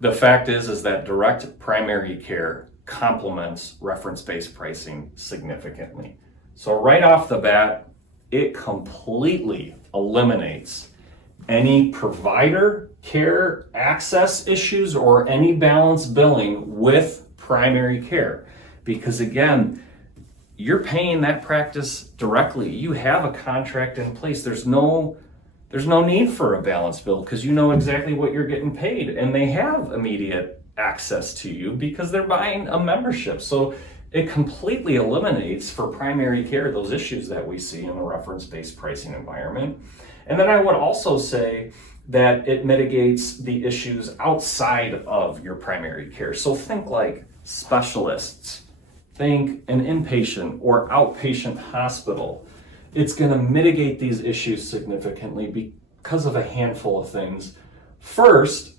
The fact is that direct primary care complements reference-based pricing significantly. So right off the bat, it completely eliminates any provider care access issues or any balance billing with primary care. Because again, you're paying that practice directly. You have a contract in place. There's no need for a balance bill because you know exactly what you're getting paid, and they have immediate access to you because they're buying a membership. So it completely eliminates for primary care those issues that we see in the reference-based pricing environment. And then I would also say that it mitigates the issues outside of your primary care. So think like specialists, think an inpatient or outpatient hospital. It's going to mitigate these issues significantly because of a handful of things. First,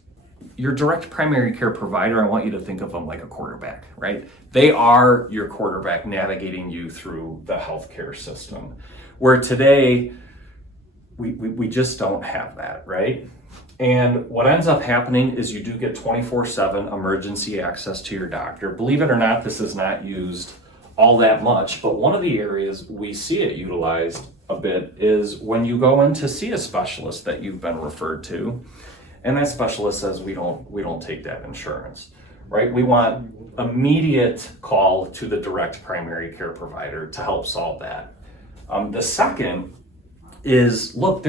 your direct primary care provider, I want you to think of them like a quarterback, right? They are your quarterback navigating you through the healthcare system. Where today, we just don't have that, right? And what ends up happening is you do get 24/7 emergency access to your doctor. Believe it or not, this is not used all that much, but one of the areas we see it utilized a bit is when you go in to see a specialist that you've been referred to, and that specialist says we don't take that insurance, right? We want immediate call to the direct primary care provider to help solve that. The second is, look,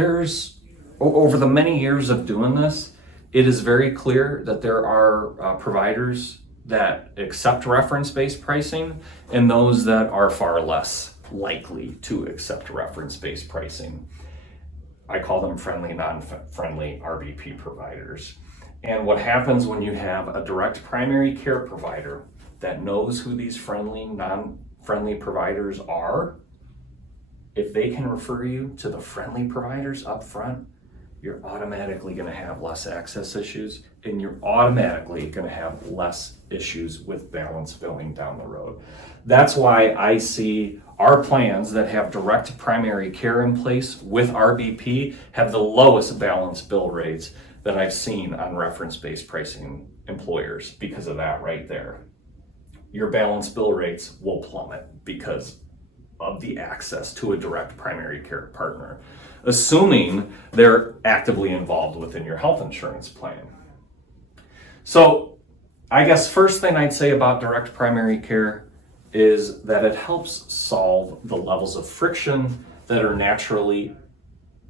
over the many years of doing this, it is very clear that there are providers that accept reference-based pricing and those that are far less likely to accept reference-based pricing. I call them friendly, non-friendly RBP providers. And what happens when you have a direct primary care provider that knows who these friendly, non-friendly providers are, if they can refer you to the friendly providers up front, you're automatically going to have less access issues, and you're automatically going to have less issues with balance billing down the road. That's why I see our plans that have direct primary care in place with RBP have the lowest balance bill rates that I've seen on reference-based pricing employers because of that right there. Your balance bill rates will plummet because of the access to a direct primary care partner, assuming they're actively involved within your health insurance plan. So I guess first thing I'd say about direct primary care is that it helps solve the levels of friction that are naturally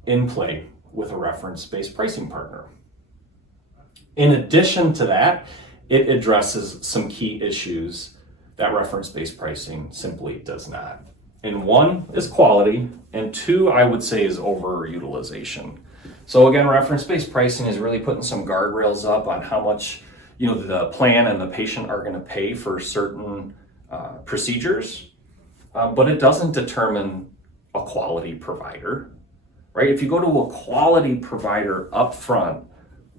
in play with a reference-based pricing partner. In addition to that, it addresses some key issues that reference-based pricing simply does not. And one is quality, and two, I would say, is overutilization. So again, reference-based pricing is really putting some guardrails up on how much the plan and the patient are going to pay for certain procedures, but it doesn't determine a quality provider, right? If you go to a quality provider up front,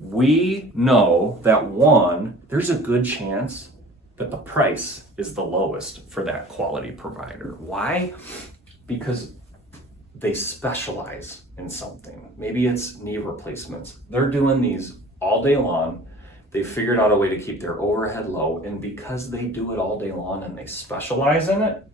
we know that one, there's a good chance that the price is the lowest for that quality provider. Why? Because they specialize in something. Maybe it's knee replacements. They're doing these all day long. They figured out a way to keep their overhead low, and because they do it all day long and they specialize in it,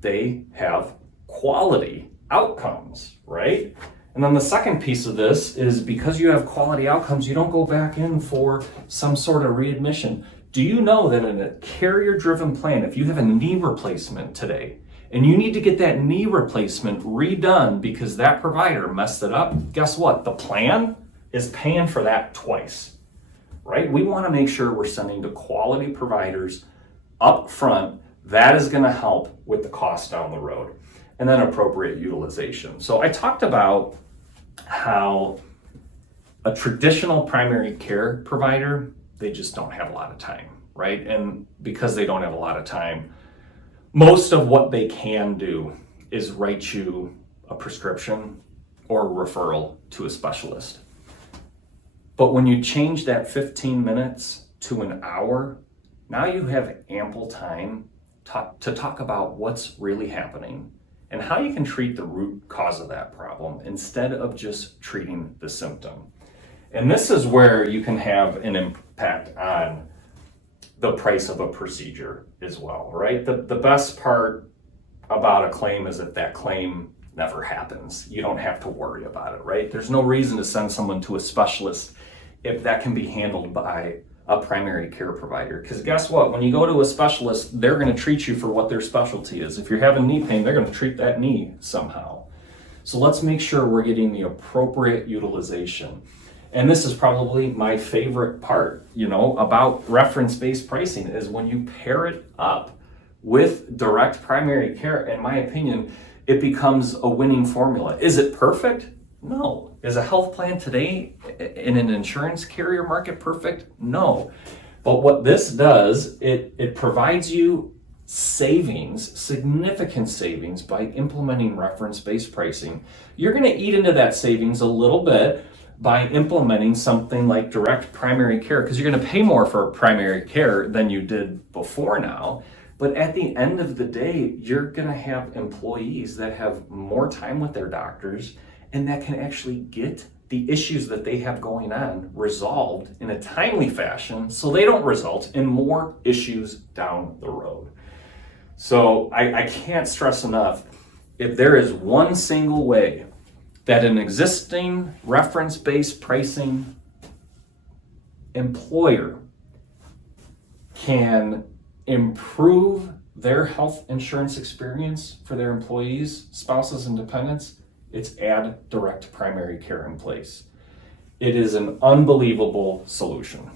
they have quality outcomes, right? And then the second piece of this is because you have quality outcomes, you don't go back in for some sort of readmission. Do you know that in a carrier-driven plan, if you have a knee replacement today and you need to get that knee replacement redone because that provider messed it up, guess what? The plan is paying for that twice, right? We want to make sure we're sending to quality providers up front. That is going to help with the cost down the road. And then appropriate utilization. So I talked about how a traditional primary care provider, they just don't have a lot of time, right? And because they don't have a lot of time, most of what they can do is write you a prescription or a referral to a specialist. But when you change that 15 minutes to an hour, now you have ample time to talk about what's really happening and how you can treat the root cause of that problem instead of just treating the symptom. And this is where you can have an impact on the price of a procedure as well, right? The best part about a claim is that claim never happens. You don't have to worry about it, right? There's no reason to send someone to a specialist if that can be handled by a primary care provider. Because guess what? When you go to a specialist, they're going to treat you for what their specialty is. If you're having knee pain, they're going to treat that knee somehow. So let's make sure we're getting the appropriate utilization. And this is probably my favorite part, about reference-based pricing, is when you pair it up with direct primary care. In my opinion, it becomes a winning formula. Is it perfect? No. Is a health plan today in an insurance carrier market perfect? No. But what this does, it provides you savings, significant savings, by implementing reference-based pricing. You're going to eat into that savings a little bit by implementing something like direct primary care, because you're going to pay more for primary care than you did before now. But at the end of the day, you're going to have employees that have more time with their doctors and that can actually get the issues that they have going on resolved in a timely fashion so they don't result in more issues down the road. So I can't stress enough, if there is one single way that an existing reference-based pricing employer can improve their health insurance experience for their employees, spouses, and dependents, it's add direct primary care in place. It is an unbelievable solution.